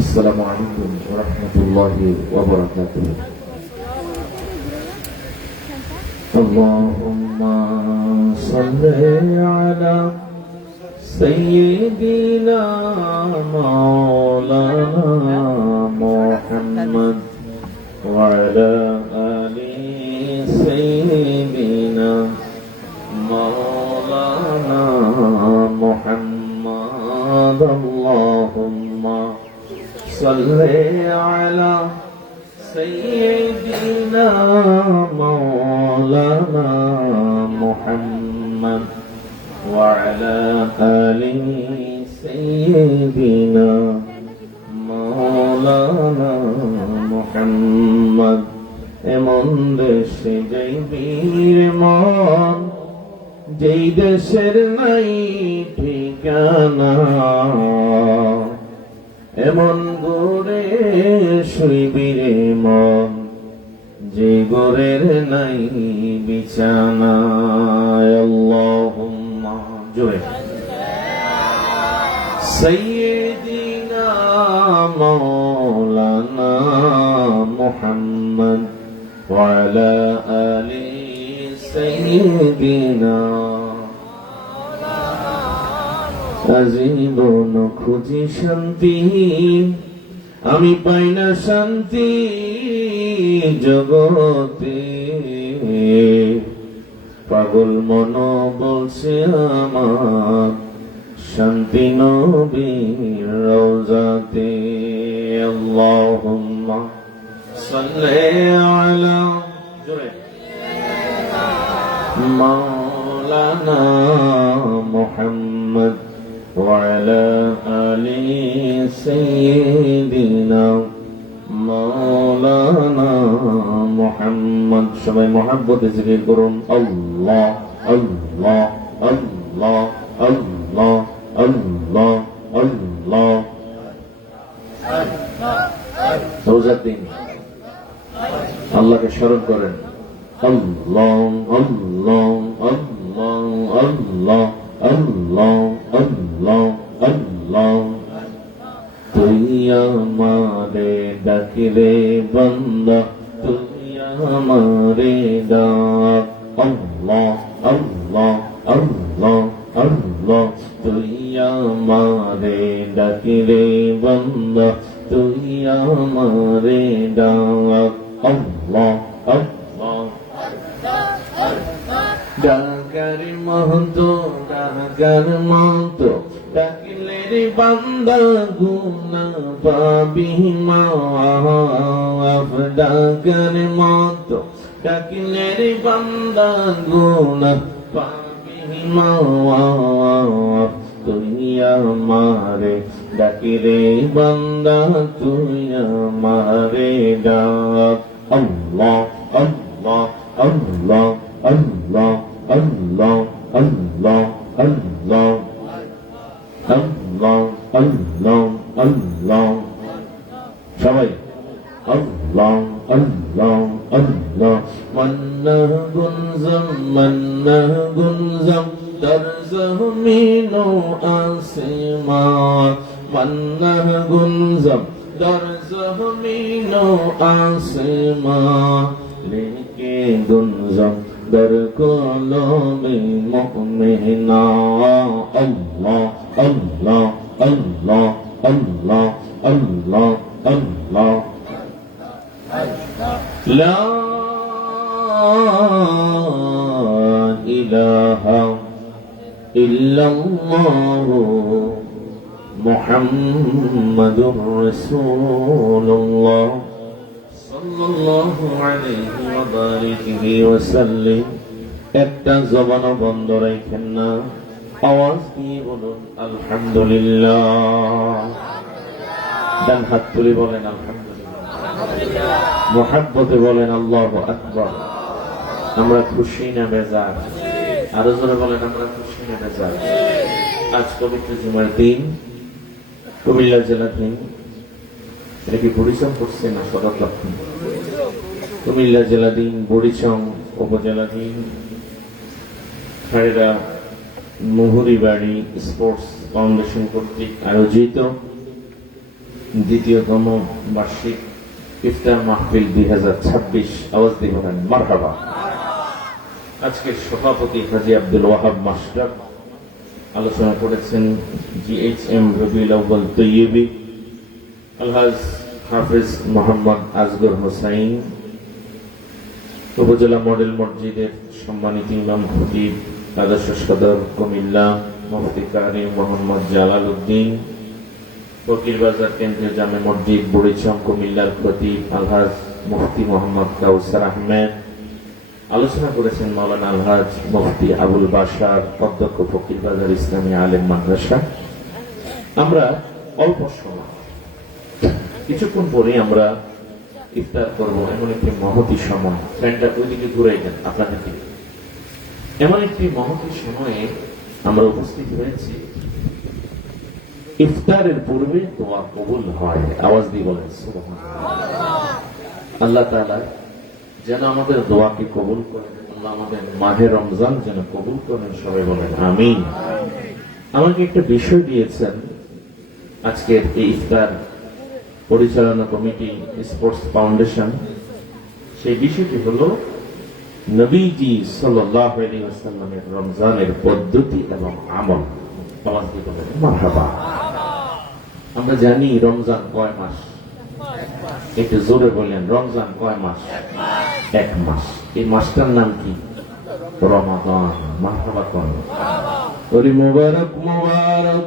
আসসালামু আলাইকুম ওয়া রাহমাতুল্লাহি ওয়া বারাকাতুহু। আল্লাহুম্মা সাল্লি আলা সাইয়্যিদিনা মাওলানা মুহাম্মদ ওয়া আলা আলি সাইয়্যিদিনা মাওলানা মুহাম্মদ। আল্লাহুম্মা সাল্লি আলা সাইয়্যিদিনা মাওলানা মুহাম্মদ ওয়া আলা আলি সাইয়্যিদিনা মাওলানা মুহাম্মদ। এমন দেশে যাইবি রে মন, যেই দেশের নাই ঠিকানা, এমন গোরে শুইবি রে মন, যে গোরের নাই বিছানা। আল্লাহুম্মা জোরে সাইয়্যিদিনা মাওলানা মুহাম্মদ ওয়া আলা আলি সাইয়্যিদিনা। আজীবন খুঁজি শান্তি, আমি পাই না শান্তি জগতে, পাগল মন বলছে আমার শান্তি নবীর রওজাতে। আল্লাহুম্মা সাল্লি আলা মাওলানা মুহাম্মদ ওয়া আলা আলি সাইয়্যিদিনা মাওলানা মুহাম্মদ। সবাই মহব্বতে জিকির করুন, আল্লাহ আল্লাহ আল্লাহ আল্লাহ আল্লাহ আল্লাহ। রোজার দিন আল্লাহকে স্মরণ করেন, আল্লাহ আল্লাহ আল্লাহ আল্লাহ আল্লাহ আল্লাহ আল্লাহ। তুই আমারে ডাকিলে বান্দা, তুই আমারে ডাক, আল্লাহ আল্লাহ আল্লাহ আল্লাহ। তুই আমারে ডাকিলে বান্দা, তুই আমারে ডাক, আল্লাহ আল্লাহ। ডাকার মহতো ডাকার মতো ডাকিলে রে বান্দা গুনা পাবি মাফ। ডাকার মতো ডাকিলে রে বান্দা গুনা পাবি মাফ। তুই আমারে ডাকিলে বান্দা, তুই আমারে ডাক, আল্লাহ আল্লাহ আল্লাহ আল্লাহ আল্লাহ আল্লাহ আল্লাহ আল্লাহ আল্লাহ আল্লাহ। সবাই আল্লাহ আল্লাহ আল্লাহ। মান্না গুনজম মান্না গুনজম در زمین و آسمان، মান্না গুনজম در زمین و آسمان، لیکے گنزم در قلوب مؤمنا. اللہ اللہ اللہ اللہ اللہ اللہ لا إله إلا الله محمد رسول الله صلى الله عليه وبارك وسلم. একটা জবান বন্ধ রাখেন না, আওয়াজ দিয়ে বলুন আলহামদুলিল্লাহ। ডান হাত তুলে বলেন আলহামদুলিল্লাহ। মুহাব্বতে বলেন আল্লাহু আকবার। আমরা খুশি না বেজার? আরো জোরে বলেন আমরা খুশি না বেজার? আজ পবিত্র জুমার দিন, কুমিল্লা জেলাধীন, এটা কি বরিচং করছে না সদর লক্ষণ? কুমিল্লা জেলাধীন বরিচং উপজেলাধীন খাড়েরা মুহুরিবাড়ি স্পোর্টস ফাউন্ডেশন কর্তৃক আয়োজিত দ্বিতীয়তম বার্ষিক ইফতার মাহফিল 2026 আওয়াজ দিয়ে বলেন মারহাবা। আজকের সভাপতি হাজী আব্দুল ওয়াহাব মাস্টার আলোচনা করেছেন GHM রবিউল আউয়াল তৈয়বী, আলহাজ হাফেজ মোহাম্মদ আসগর হোসাইন, উপজেলা মডেল মসজিদের সম্মানিত ইমাম খতিব আদর্শ সদর কুমিল্লা মুফতি কারি মোহাম্মদ জালাল উদ্দিন, ফকিরবাজার কেন্দ্রীয় জামে মসজিদ বুড়িচং কুমিল্লার খতিব আলহাজ মুফতি মোহাম্মদ কাউসার আহমেদ। আলোচনা করেছেন মাওলানা আলহাজ মুফতি আবুল বাশার, অধ্যক্ষ ফকিরবাজার ইসলামী আলেম মাদ্রাসা। আমরা অল্প সময় কিছুক্ষণ পরে আমরা ইফতার করব, এমন একটি মহতী সময়। ফ্যানটা ওইদিকে ঘুরে দেন আপনাদের দিকে। এমন একটি মহতী সময়ে আমরা উপস্থিত হয়েছি। ইফতারের পূর্বে দোয়া কবুল হয়, আওয়াজ দিয়ে বলেন সুবহানাল্লাহ। আল্লাহ তাআলা যেন আমাদের দোয়াকে কবুল করেন, আল্লাহ আমাদের মাহে রমজান যেন কবুল করেন, সবাই বলেন আমিন। আমাকে একটা বিষয় দিয়েছেন আজকের এই ইফতার পরিচালনা কমিটি স্পোর্টস ফাউন্ডেশন। সেই বিষয়টি হলো নবীজি সাল্লাল্লাহু আলাইহি ওয়াসাল্লামের রমজানের পদ্ধতি এবং আমল। আওয়াজ দিয়ে বলেন মারহাবা। আমরা জানি রমজান কয় মাস, একটু জোরে বলেন রমজান কয় মাস? 1 মাস। এই মাসটার নাম কি? রমাদান। মারহাবা কোন ওরে মুবারক মুবারক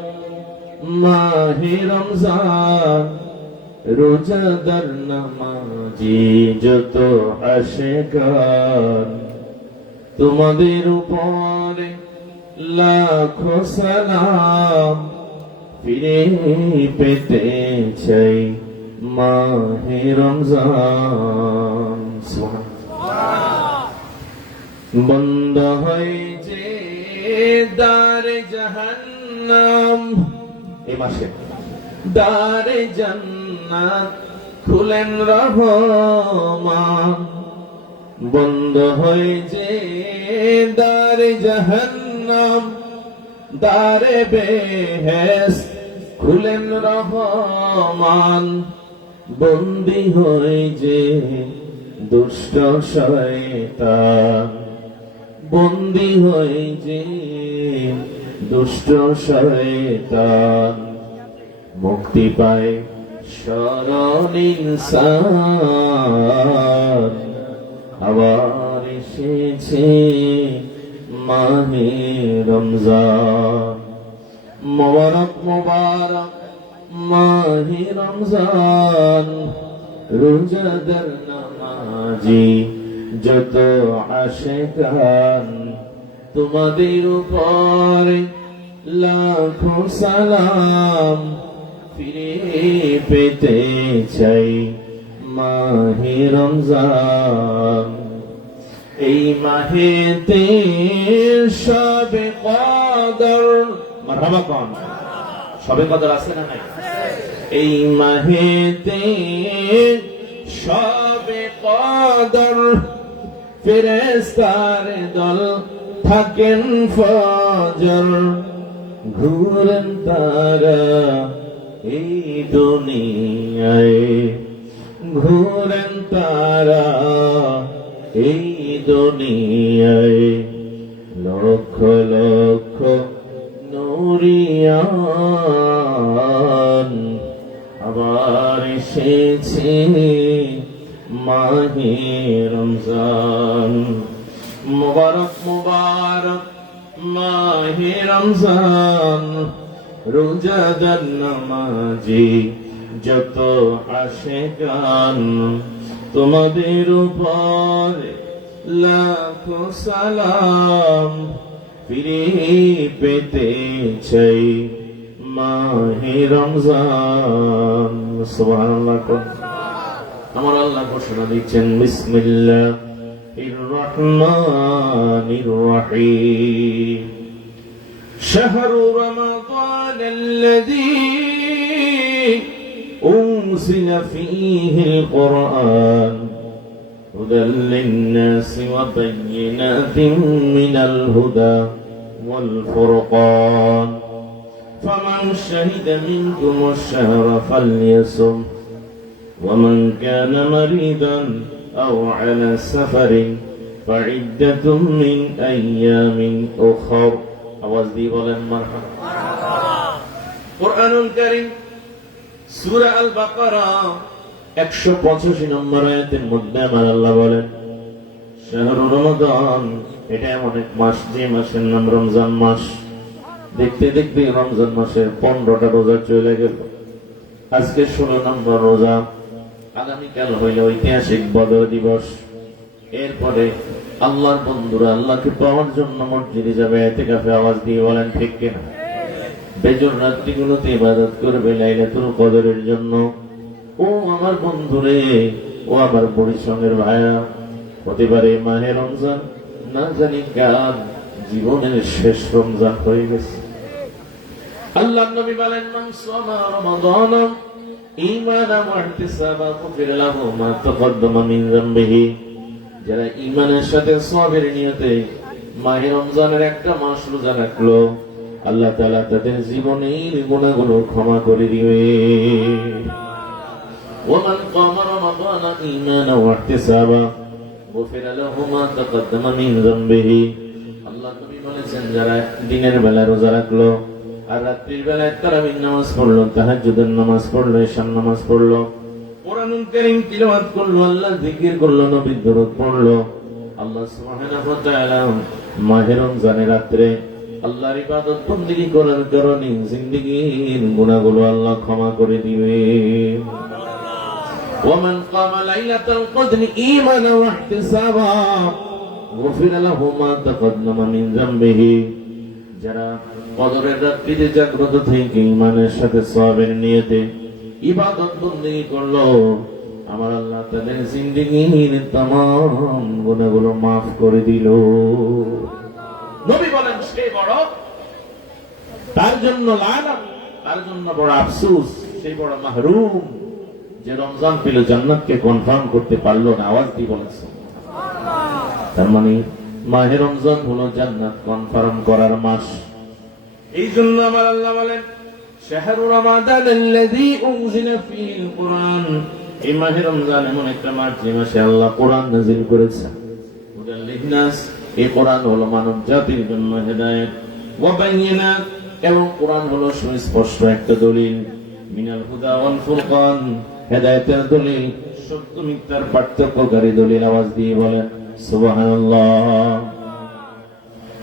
মাহে রমজান, রোজাদার নামাজি যত আশিকান, তোমাদের উপরে লাখো সালাম, ফিরে পেতে চাই মাহে রমজান। বন্ধ হয়েছে দারে জাহান্নাম, এই মাসে দারে জান্নাত খুলেন রহমান। বন্ধ হয়েছে দারে জাহান্নাম, দারে বেহেশত খুলেন রহমান। বন্দী হয়েছে দুষ্ট শয়তান, বন্দী হয়েছে দুষ্ট শয়তান। মুক্তি পায় শরণ ইনসান, আবার এসেছে মাহে রমজান। মোবারক মোবারক মাহে রমজান, রোজাদার নামাজি যত আশিকান, তোমাদের উপরে লাখো সালাম, ফিরে পেতে চাই মাহে রমজান। এই মাহেতে সবে কদর, মারহাবা কোন সবে কদর আছে না নাই? এই মাহেতে সবে কদর, ফেরেশতার দল থাকেন ফজর, ঘুরেন তারা এই দুনিয়ায়, ঘুরেন তারা এই দুনিয়ায়। লক্ষ লক্ষ নূরিয়ান, আবার এসেছে মাহে রমজান। মুবারক মুবারক মাহে রমজান, রোজাদার নামাজি যত আশিকান, তোমাদের উপরে লাখো সালাম, ফিরে পেতে চাই মাহে রমজান। সুবহানাল্লাহ। আমার আল্লাহ ঘোষণা দিচ্ছেন বিসমিল্লাহির রহমানির রহিম। শাহরু রমাদানাল্লাযী উনজিলা ফীহিল কুরআন হুদাল লিন-নাসি ওয়া বায়্যিনাতিন মিনাল হুদা ওয়াল ফুরকান فمن شهد منكم الشهر فليصم ومن كان مريضا أو على سفر فعدة من أيام أخر আওয়াজ দিয়ে বলেন মারহাবা। কুরআনুল কারীম সূরা আল বাকারা 185 নম্বর আয়াতের মধ্যে আমার আল্লাহ বলেন শাহরুর রমাদান, এটা এমন এক মাস যে মাসের নাম রমজান মাস। দেখতে দেখতে রমজান মাসের 15টা রোজা চলে গেল। আজকে 16 নম্বর রোজা, আগামীকাল হইল ঐতিহাসিক বদর দিবস। এরপরে আল্লাহর বন্ধুরা আল্লাহকে পাওয়ার জন্য মসজিদে যাবে ইতিকাফে। আওয়াজ দিয়ে বলেন ঠিক কিনা? বেজর রাত্রিগুলোতে ইবাদত করবে লাইলাতুল কদরের জন্য। ও আমার বন্ধুরে, ও আমার পরিশ্রমের ভাইয়া, হতে পারে মাহে রমজান না জানি কার জীবনের শেষ রমজান হয়ে গেছে। আল্লাহর নবী বলেন মান সামা রমাদান ঈমানান ওয়া ইহতিসাবান গুফিরা লাহু মা তাকাদ্দামা মিন যামবিহি। যারা ঈমানের সাথে সওয়াবের নিয়তে মাহে রমজানের একটা মাস রোজা রাখলো, আল্লাহ তাআলা তাদের জীবনের গুনাহগুলো ক্ষমা করে দিবে। ওয়া মান কামা রমাদান ঈমানান ওয়া ইহতিসাবান গুফিরা লাহু মা তাকাদ্দামা মিন যামবিহি। আল্লাহ নবী বলেছেন যারা দিনের বেলা রোজা রাখলো আর রাত্রির বেলায় তারাবির নামাজ পড়লো, তাহাজ্জুদের নামাজ পড়লো, ঈশার নামাজ পড়লো, কুরআনুল কারীম তিলাওয়াত করলো, আল্লাহর জিকির করলো, নবীর দরুদ পড়লো, আল্লাহ সুবহানাহু ওয়া তাআলা মাহে রমজানের রাতে আল্লাহর ইবাদত বندگی করার কারণে জিন্দেগীর গুনাহগুলো আল্লাহ ক্ষমা করে দিবে। ওয়া মান কামা লাইলাতুল কদরি ঈমানান ওয়া ইহতিসাবান গুফিরা লাহু মা তাকাদ্দামা মিন যামবিহি। যারা কদরের রাত্রিতে জাগ্রত থেকে ঈমানের সাথে সওয়াবের নিয়তে ইবাদত বندگی করলো, আমার আল্লাহ তাদের জিন্দেগীর तमाम গুনাহগুলো maaf করে দিল। নবী বলেন সে বড়, তার জন্য লানত, তার জন্য বড় আফসোস, সে বড় মাহরুম যে রমজান পেল জান্নাতকে কনফার্ম করতে পারলো না। আওয়াজ দিয়ে বলেছে তার মানে মাহে রমজান হলো জান্নাত কনফার্ম করার মাস। এই জন্য আমার আল্লাহ বলেন শাহরু রমাদান আল্লাযী উনজিলা ফীহিল কুরআন। এই মাহে রমজান এমন একটা মাস যে মাসে আল্লাহ কোরআন নাযিল করেছেন। হুদাল লিন্নাস, এই কোরআন হলো মানব জাতির জন্য হেদায়েত। ওয়া বাইয়িনাত, এবং কোরআন হলো সুস্পষ্ট একটা দলিল। মিনাল হুদা ওয়াল ফুরকান, হেদায়েতের দলিল, সত্য মিথ্যার পার্থক্যকারী দলিল। আওয়াজ দিয়ে বলেন সুবহানাল্লাহ।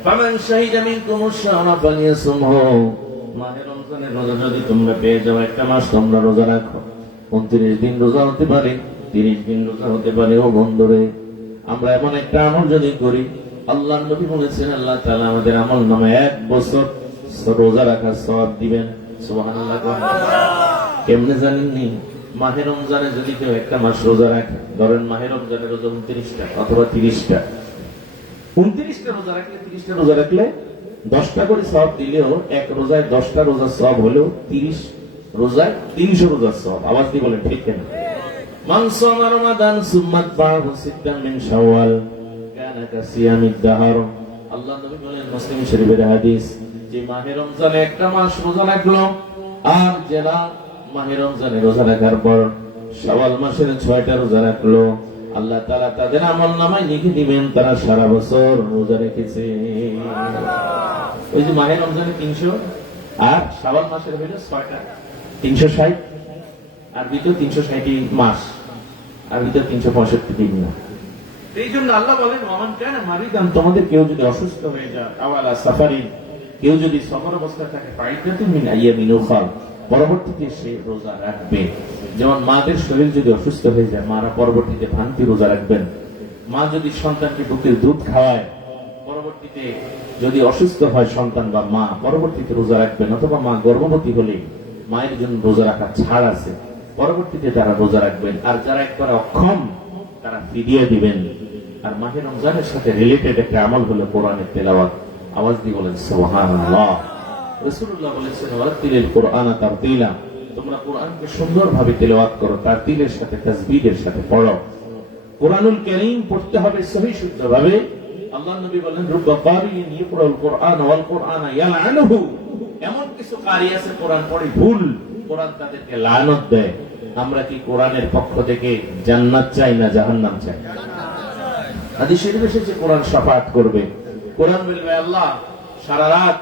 ফামান শাহিদা মিনকুমুশ শাহরা ফালিয়াসুমহু। মাহে রমজানের রোজা যদি তোমরা পেয়ে যাও, একটা মাস তোমরা রোজা রাখো, 29 দিন রোজা হতে পারে, 30 দিন রোজা হতে পারে। ও বন্ধুরে, আমরা এমন একটা আমল যদি করি, আল্লাহর নবী বলেছেন আল্লাহ তাআলা আমাদের আমল নামে 1 বছর রোজা রাখার সওয়াব দিবেন। সুবহানাল্লাহ। কেমনে জানেননি? মাহে রমজানে যদি কেউ একটা মাস রোজা রাখে, ধরেন মাহে রমজানের রোজা 29টা অথবা 30টা, 29টা রোজা রাখলে, 30টা রোজা রাখলে 10টা করে সওয়াব দিলেও এক রোজায় 10টা রোজার সওয়াব হলেও 30 রোজায় 300 রোজার সওয়াব। আওয়াজ দিয়ে বলেন ঠিক কেন? মান সামা রমাদান সুম্মা তা'বাহু সিত্তান মিন শাওয়াল কানা কাসিয়ামিদ দাহর। আল্লাহ নবী বলেন মুসলিম শরীফের হাদিস, যে মাহে রমজানে একটা মাস রোজা রাখলো আর যারা মাহে রমজানে রোজা রাখার পর শাওয়াল মাসের 6টা রোজা রাখলো, আল্লাহ তাআলা তাদের আমলনামায় লিখে দিবেন তারা সারা বছর রোজা রেখেছে। ওই যে মাহে রমজানে 300 আর শাওয়াল মাসের হইল 6টা, 360, আর ভিতর 360 মাস, আর ভিতর 365 দিন না। এই জন্য আল্লাহ বলেন ওমান কানা মারিদান, তোমাদের কেউ যদি অসুস্থ হয়ে যায়, আওয়ালা সাফারিন, কেউ যদি সফর অবস্থায় থাকে, ফাইদাতুন মিন আইয়ামিন উখর, পরবর্তীতে সে রোজা রাখবে। যেমন মাদের শরীর যদি অসুস্থ হয়ে যায়, মারা পরবর্তীতে ভান্তি রোজা রাখবেন। মা যদি সন্তানকে বুকের দুধ খাওয়ায়, পরবর্তীতে যদি অসুস্থ হয় সন্তান বা মা, পরবর্তীতে রোজা রাখবেন। অথবা মা গর্ভবতী হলে মায়ের জন্য রোজা রাখার ছাড় আছে, পরবর্তীতে তারা রোজা রাখবেন। আর যারা একবার অক্ষম তারা ফিদিয়া দিবেন। আর মাহে রমজানের সাথে রিলেটেড একটা আমল হলো কোরআনের তেলাওয়াত। আওয়াজ দিয়ে বলেন সুবহানাল্লাহ। রাসূলুল্লাহ বলেছেন ওয়ারাতিলিল কুরআনা তারতিলা, তোমরা কোরআনকে সুন্দরভাবে তেলাওয়াত করো, তারতিলের সাথে তাসবিহের সাথে পড়ো। কোরআনুল কারীম পড়তে হবে সহি শুদ্ধভাবে। আল্লাহর নবী বলেন রুব্বা কারিইন ইয়াকরাউল কুরআন ওয়াল কুরআনা ইয়ালআনুহু, এমন কিছু কারি আছে কোরআন পড়ে ভুল, কোরআন তাদেরকে লানত দেয়। আমরা কি কোরআনের পক্ষ থেকে জান্নাত চাই না জাহান্নাম চাই? হাদিস শরীফে এসেছে কোরআন শাফাআত করবে। কোরআন বলবে আল্লাহ সারা রাত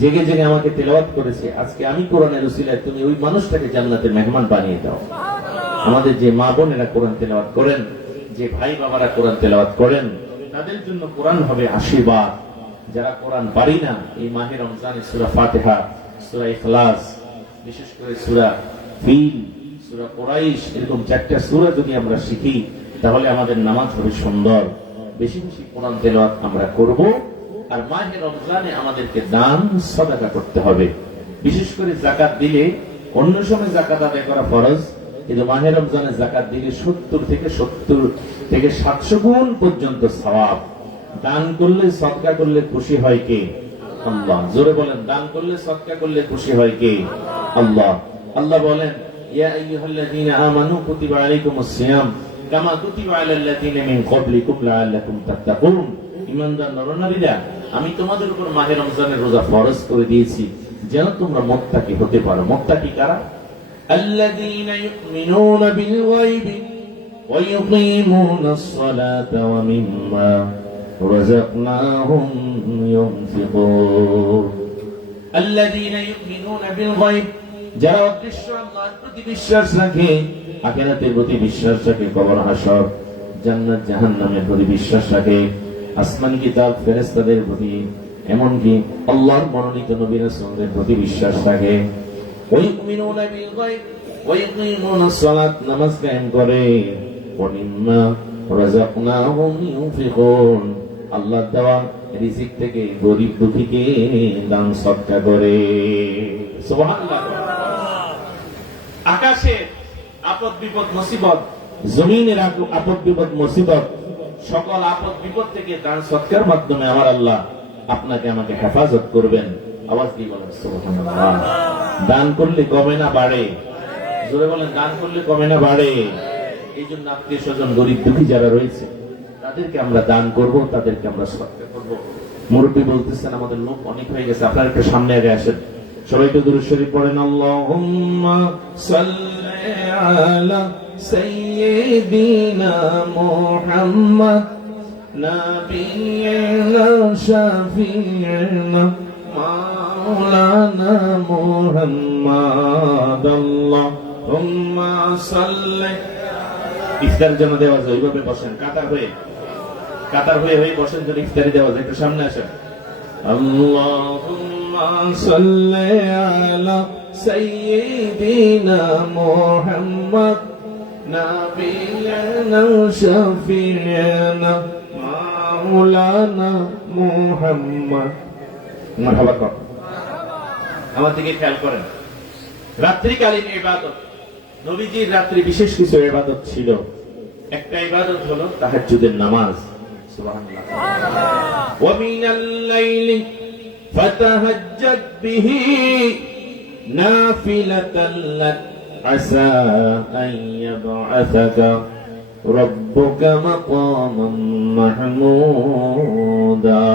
জেগে জেগে আমাকে তেলাওয়াত করেছে, আজকে আমি কোরআনের উসিলায় তুমি ওই মানুষটাকে জান্নাতের মেহমান বানিয়ে দাও। আমাদের যে মা বোনেরা কোরআন তেলাওয়াত করেন, যে ভাই বাবারা কোরআন তেলাওয়াত করেন, তাদের জন্য কোরআন হবে আশীর্বাদ। যারা কোরআন পারি না, এই মাহে রমজানে সূরা ফাতিহা, সূরা ইখলাস, বিশেষ করে সূরা ফিল, সূরা কুরাইশ, এরকম 4টা সূরা যদি আমরা শিখি তাহলে আমাদের নামাজ হবে সুন্দর। বেশি বেশি কোরআন তেলাওয়াত আমরা করব। আর মাহে রমজানে আমাদেরকে দান সাদাকা করতে হবে। বিশেষ করে যাকাত দিলে, অন্য সময় যাকাত আদায় করা ফরজ, কিন্তু মাহে রমজানে যাকাত দিলে 70 থেকে 700 গুণ পর্যন্ত সওয়াব। দান করলে সদকা করলে খুশি হয় কে? আল্লাহ। জোরে বলেন, দান করলে সদকা করলে খুশি হয় কে? আল্লাহ। আল্লাহ বলেন ইয়া আইয়ুহাল্লাযীনা আমানু কুতিবা আলাইকুমুস সিয়াম কামা কুতিবা আলাল লাযীনা মিন ক্বাবলিকুম লাআল্লাকুম তাত্তাকুন। ঈমানদার নরনারীরা, আমি তোমাদের উপর মাহে রমজানের রোজা ফরজ করে দিয়েছি যেন তোমরা মুত্তাকি হতে পারো। মুত্তাকি কারা? আল্লাযীনা ইউমিনুনা বিল গায়বি ওয়া ইউকিমুনাস সালাতা ওয়া মিম্মা রাযাকনাহুম ইউনফিকুন। আল্লাযীনা ইউমিনুনা বিল গায়ব, যারা অদৃশ্য আল্লাহর প্রতি বিশ্বাস রাখে, আখিরাতের প্রতি বিশ্বাস রাখে, কবর হাসর, জান্নাত জাহান্নামের প্রতি বিশ্বাস রাখে, আসমানি কিতাব ফেরেশতাদের প্রতি, এমনকি আল্লাহর মনোনীত নবী রাসূলদের প্রতি বিশ্বাস রাখে। ওয়া ইউমিনুনা বিল গায়ব ওয়া ইউকিমুনাস সালাত, নামাজ কায়েম করে, ওয়া মিম্মা রাযাকনাহুম ইউনফিকুন, আল্লাহর দেওয়া রিজিক থেকে গরীব দুঃখীকে দান সদকা করে। সুবহানাল্লাহ। আকাশে আপদ বিপদ মুসিবত, জমিনের আপদ বিপদ মুসিবত, সকল আপদ বিপদ থেকে দান সদকার মাধ্যমে আমার আল্লাহ আপনাকে আমাকে হেফাজত করবেন। আওয়াজ দিয়ে বলেন সুবহানাল্লাহ। দান করলে কমে না বাড়ে? জোরে বলেন, দান করলে কমে না বাড়ে? এই জন্য আত্মীয় স্বজন গরিব দুঃখী যারা রয়েছে তাদেরকে আমরা দান করব, তাদেরকে আমরা সদকা করব। মুরব্বী বলতেছেন আমাদের লোক অনেক হয়ে গেছে, আপনারা একটু সামনে আগে আসেন। সবাই তো দুরূদ শরীফ পড়েন। আল্লাহুম্মা সাল্লি আলা সাইয়্যিদিনা মুহাম্মাদ নাবিয়িনা শাফিঈনা মাওলানা মুহাম্মাদ। আল্লাহুম্মা সাল্লি। ইফতারের জন্য দেওয়া যায়, ওইভাবে বসেন, কাতার হয়ে বসেন, যদি ইফতারি দেওয়া যায়। একটু সামনে আসেন। আল্লাহুম্মা সাল্লি আলা সাইয়্যিদিনা মুহাম্মাদ নাবিয়িনা শাফিঈনা মাওলানা মুহাম্মাদ। মারহাবা কর। আমার দিকে খেয়াল করেন। রাত্রিকালীন ইবাদত, নবীজির রাত্রি বিশেষ কিছু ইবাদত ছিল। একটা ইবাদত হলো তাহাজ্জুদের নামাজ। সুবহানাল্লাহ। ওয়া মিনাল লাইলি ফাতাহাজ্জাদ বিহি নাফিলাতান লাক আসা আন ইয়াবআসাকা রাব্বুকা মাকামান মাহমুদা।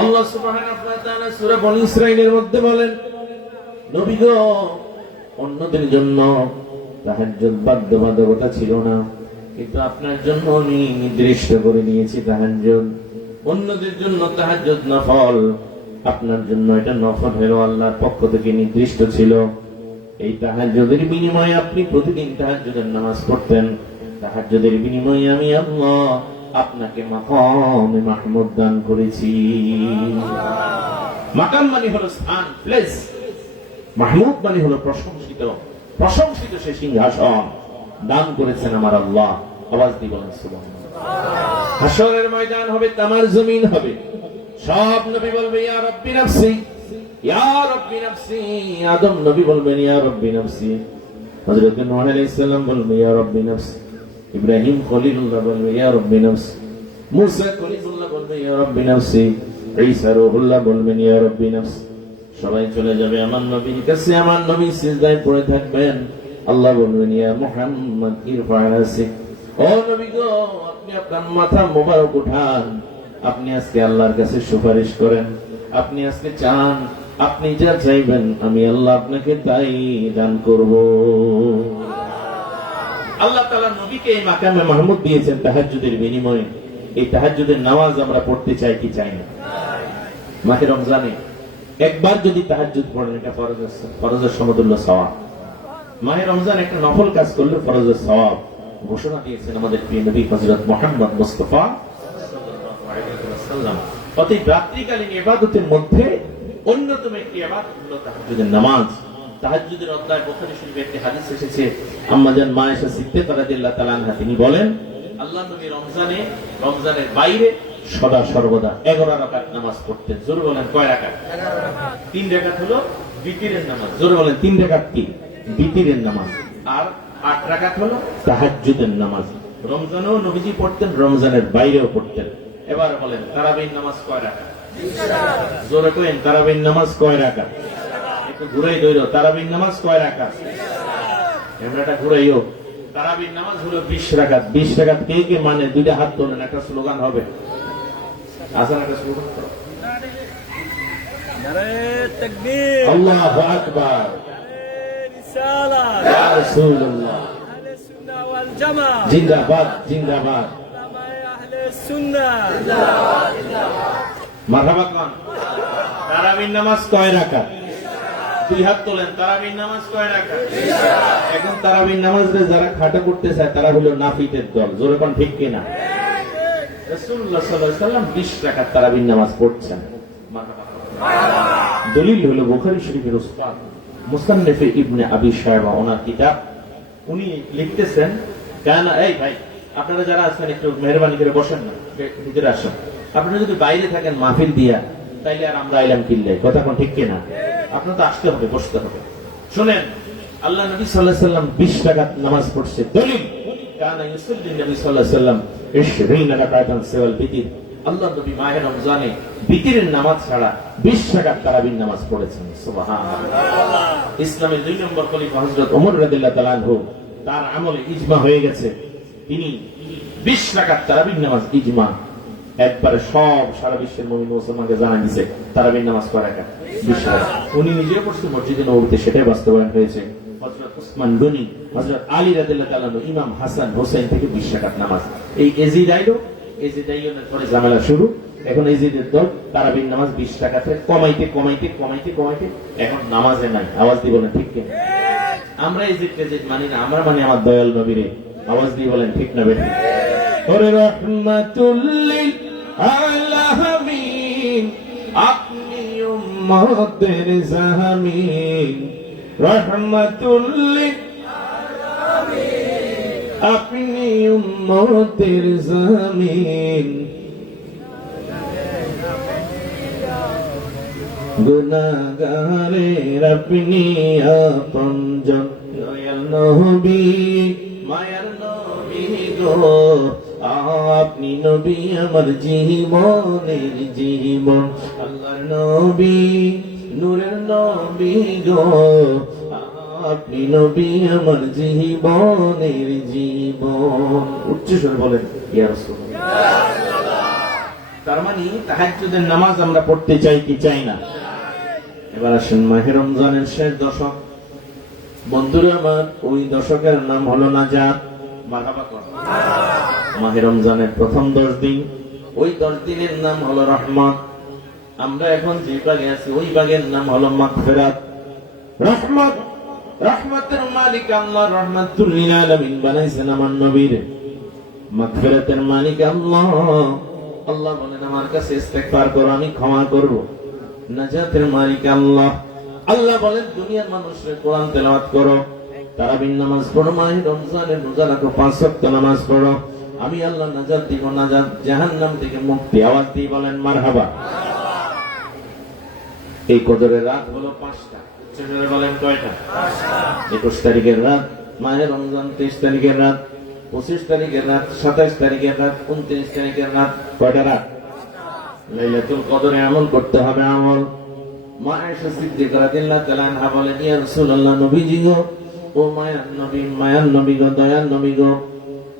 আল্লাহ সুবহানাহু ওয়া তাআলা সূরা বনী ইসরাঈলের মধ্যে বলেন, নবী গো, অন্যদের জন্য তাহাজ্জুদ বাধ্যবাধকতা ছিল না, কিন্তু আপনার জন্য আমি নির্দিষ্ট করে নিয়েছি তাহাজ্জুদ। অন্যদের জন্য তাহাজ্জুদ নফল, আপনার জন্য এটা নফল হলো, আল্লাহর পক্ষ থেকে নির্দিষ্ট ছিল। এই তাহাজ্জুদের বিনিময়ে আপনি প্রতিদিন তাহাজ্জুদের নামাজ পড়তেন। তাহাজ্জুদের বিনিময়ে আমি আল্লাহ আপনাকে মাকামে মাহমুদ দান করেছি। মাকাম মানে হলো স্থান, প্লেস। মাহমুদ মানে হলো প্রশংসিত, প্রশংসিত সে সিংহাসন দান করেছেন আমার আল্লাহ। আওয়াজ দিয়ে বলেন সুবহানাল্লাহ। হাশরের ময়দান হবে, তামার জমিন হবে, সব নবী বলবে ইয়া রাব্বি নাফসি, ইয়া রাব্বি নাফসি। আদম নবী বলবেন ইয়া রাব্বি নাফসি, হযরত নূহ আলাইহিস সালাম বলবেন ইয়া রাব্বি নাফসি, ইব্রাহিম খলিলুল্লাহ বলবেন ইয়া রাব্বি নাফসি, মুসা কলিমুল্লাহ বলবেন ইয়া রাব্বি নাফসি, ঈসা রূহুল্লাহ বলবেন ইয়া রাব্বি নাফসি। সবাই চলে যাবে আমার নবীর কাছে, আমার নবী সিজদায় পড়ে থাকবেন। আল্লাহ বলবেন ইয়া মুহাম্মদ ইরফা রাসিক, ও নবী গো, আপনি আপনার মাথা মোবারক উঠান, আপনি আজকে আল্লাহর কাছে সুপারিশ করেন। আপনি আজকে চান, আপনি যা চাইবেন আমি আল্লাহ আপনাকে তাই দান করব। আল্লাহ তাআলা নবীকে এই মাকামে মাহমুদ দিয়েছেন তাহাজ্জুদের বিনিময়ে। এই তাহাজ্জুদের নামাজ আমরা পড়তে চাই কি চাই না? মাহে রমজানে একবার যদি তাহাজ্জুদ পড়েন এটা ফরজের সমতুল্য সওয়াব। মাহে রমজান একটা নফল কাজ করলে ফরজের সওয়াব ঘোষণা দিয়েছেন আমাদের প্রিয় নবী হযরত মুহাম্মদ মুস্তাফা সাল্লাল্লাহু আলাইহি ওয়াসাল্লাম। অতএব রাত্রিকালীন ইবাদতের মধ্যে অন্যতম একটি ইবাদত হলো তাহাজ্জুদের নামাজ। তাহাজ্জুদের অধ্যায় বুখারী শরীফে একটি হাদিস এসেছে, আম্মা জান মায়েশা সিদ্দিকা রাদিয়াল্লাহু তাআলা আনহা তিনি বলেন, আল্লাহ নবী রমজানের বাইরে সদা সর্বদা 11 রাকাত নামাজ পড়তেন। জোরে বলেন কয় রাকাত? 3 রাকাত হলো বিতিরের নামাজ। জোরে বলেন 3 রাকাত কি? বিতিরের নামাজ। আর 8 রাকাত হলো তাহাজ্জুদের নামাজ। রমজানেও নবীজি পড়তেন, রমজানের বাইরেও পড়তেন। এবার বলেন তারাবির নামাজ কয় রাকাত? 20 রাকাত। জোরে কইেন তারাবির নামাজ কয় রাকাত? একটু ঘুরাই দইরো, তারাবির নামাজ কয় রাকাত? ক্যামেরাটা ঘুরাইও। তারাবির নামাজ হলো 20 রাকাত। 20 রাকাত কে কে মানে? দুইটা হাত তোলেন, একটা স্লোগান হবে। আসান একটা স্লোগান করো। নারে তাকবীর, আল্লাহু আকবার, রিসালাত, ইয়া রাসূলুল্লাহ, আহলে সুন্নাহ ওয়াল জামাত জিন্দাবাদ, জিন্দাবাদ, উলামায়ে আহলে সুন্নাহ জিন্দাবাদ, জিন্দাবাদ। মারহাবা কোন? তারাবির নামাজ কয় রাকাত? 2 হাত তোলেন। তারাবির নামাজ কয় রাকাত? 20 রাকাত। এখন তারাবির নামাজে যারা খাটা করতে চায় তারা হলো নাফিতের দল। জোরে কোন ঠিক কিনা? রাসূলুল্লাহ সাল্লাল্লাহু আলাইহি ওয়াসাল্লাম 20 রাকাত তারাবির নামাজ পড়ছেন। মারহাবা। দলিল হলো বুখারী শরীফের উস্তাদ মুসান্নিফ ইবনে আবি শায়বা ওনার কিতাব। উনি লিখতেছেন কানা, এই ভাই আপনারা যারা আছেন একটু মেহেরবানি করে বসেন না, ভিতরে আসেন। আপনারা যদি বাইরে থাকেন মাহফিল দিয়া, তাইলে আর আমরা আইলাম কিল্লে? কথা কোন ঠিক কিনা? আপনার তো আসতে হবে, বসতে হবে। শুনেন, আল্লাহ নবী সাল্লাল্লাহু আলাইহি ওয়াসাল্লাম 20 রাকাত নামাজ পড়ছে। দলিল কানা ইউসাল্লি নবী সাল্লাল্লাহু আলাইহি ওয়াসাল্লাম 20 রাকাতান সিওয়াল বিতির। আল্লাহ নবী মাহে রমজানে বিতিরের নামাজ ছাড়া 20 রাকাত তারাবির নামাজ পড়েছেন। সুবহানাল্লাহ। ইসলামের 2 নম্বর খলিফা হযরত ওমর রাদিয়াল্লাহু তাআলা আনহু, তার আমলে ইজমা হয়ে গেছে, তিনি 20 রাকাত তারাবির নামাজ ইজমা একবারে সব সারা বিশ্বের মুমিন মুসলমানকে জানা দিয়েছে তারাবির নামাজ কয় রাকাত? 20 রাকাত। উনি নিজে পড়ছেন মসজিদে নববীতে, সেটাই বাস্তবায়ন হয়েছে। হযরত উসমান গনি, হযরত আলী রাদিয়াল্লাহু তাআলা, ইমাম হাসান হোসেন থেকে 20 রাকাত নামাজ। এই এজিদ আইলো, এজিদ আইনের পরে ঝামেলা শুরু। এখন এজিদের দল তারাবির নামাজ 20 রাকাতে কমাইতে কমাইতে কমাইতে কমাইতে এখন নামাজে নাই। আওয়াজ দিয়ে বলেন ঠিক কিনা? আমরা এজিদ মানি না, আমরা মানি আমার দয়াল নবীরে। আওয়াজ দিয়ে বলেন ঠিক না বেঠিক? ওরে রাহমাতুল লিল আলামিন, আপনি উম্মতের জামিন। রাহমাতুল লিল আলামিন, আপনি উম্মতের জামিন। গুনাহগারের আপনি আপনজন, দয়াল নবী মায়ার নবী গো। আপনি নবী আমার জীবনের জীবন, আল্লাহর নবী নূরের নবী গো। আপনি নবী আমার জীবনের জীবন। উচ্চস্বরে বলেন ইয়া রাসূলুল্লাহ। তার মানে তাহাজ্জুদের নামাজ আমরা পড়তে চাই কি চাই না? এবার আসেন মাহে রমজানের শেষ দশক। বন্ধুরা আমার, ওই দশকের নাম হলো নাজাত। মারহাবা কর। মাহে রমজানের প্রথম 10 দিন, ওই 10 দিনের নাম হলো রহমত। আমরা এখন যে ভাগে আছি ওই ভাগের নাম হলো মাগফিরাত। রহমত, রহমতের মালিক আল্লাহ, রহমাতুল লিল আলামিন বানাইছেন আমার নবীর। মাগফিরাতের মালিক আল্লাহ। আল্লাহ বলেন আমার কাছে ইস্তেগফার করো, আমি ক্ষমা করব। নাজাতের মালিক আল্লাহ। আল্লাহ বলেন দুনিয়ার মানুষের কোরআন তেলাওয়াত করো, তারাবির নামাজ পড়ো, মাহে রমজানের রোজা রাখো, 5 ওয়াক্ত নামাজ পড়ো, আমি আল্লাহ নাজাত দিব, নাজাত জাহান্নাম থেকে মুক্তি। আওয়াজ দিয়ে বলেন মারহাবা। এই কদরের রাত হলো 5টা। উচ্চস্বরে বলেন কয়টা? 21 তারিখের রাত মাহে রমজান, 23 তারিখের রাত, 25 তারিখের রাত, 27 তারিখের রাত, 29 তারিখের রাত। কয়টা রাত? লাইলাতুল কদরে আমল করতে হবে। আমল। মা আয়েশা সিদ্দিকা রাদিয়াল্লাহু তাআলা আনহা বলেন, ইয়া রাসূলুল্লাহ, নবীজি গো, ও মায়ার নবী গো, দয়ার নবী গো,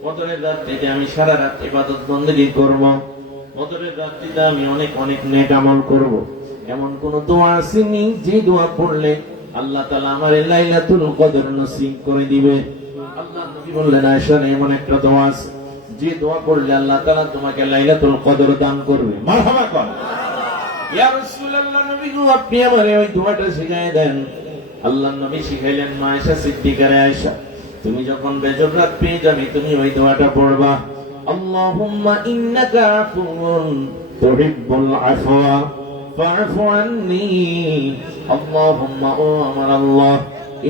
কদরের রাত্রিতে আমি সারা রাত ইবাদত বন্দেগী করব, কদরের রাত্রিতে আমি অনেক অনেক নেক আমল করব। এমন কোন দোয়া আসেনি যে দোয়া পড়লে আল্লাহ তাআলা আমারে লাইলাতুল কদর নসিব করে দিবে। আল্লাহ নবী বললেন, আয়েশা এমন একটা দোয়া আছে যে দোয়া পড়লে আল্লাহ তাআলা তোমাকে লাইলাতুল কদর দান করবে। মারহাবা কর। ইয়া রাসূলুল্লাহ, নবী গো আপনি আমারে ওই দোয়াটা শিখিয়ে দেন। আল্লাহর নবী শিখাইলেন, মা আয়েশা সিদ্দিকারে, আয়েশা তুমি যখন বেজর রাত পেয়ে যাবে তুমি ওই দোয়াটা পড়বা, আল্লাহুম্মা ইন্নাকা আফুউন তুহিব্বুল আফওয়া ফা'ফু আন্নী। আল্লাহুম্মা, ও আমার আল্লাহ,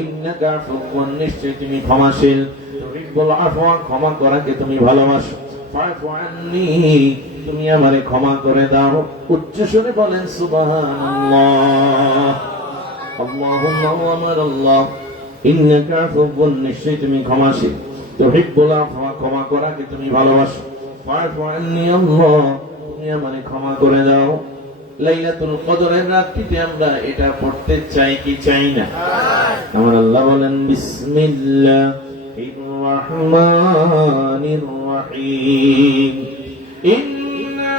ইন্নাকা আফুউন, নিশ্চয় তুমি ক্ষমাশীল, তুহিব্বুল আফওয়া, ক্ষমা করাকে তুমি ভালোবাসো, ফা'ফু আন্নী, তুমি আমারে ক্ষমা করে দাও। উচ্চ স্বরে বলেন সুবহানাল্লাহ। আল্লাহুম্মা, ও আমার আল্লাহ, ইন্নাকা আফুউন, নিশ্চয় তুমি ক্ষমাশীল, তুহিব্বুল আফওয়া, ক্ষমা করাকে তুমি ভালোবাসো, ফা'ফু আন্নী, আল্লাহ তুমি আমারে ক্ষমা করে দাও। লাইলাতুল কদরের রাতটিতে আমরা এটা পড়তে চাই কি চাই না? আমার আল্লাহ বলেন, বিসমিল্লাহির রহমানির রহিম, ইন্না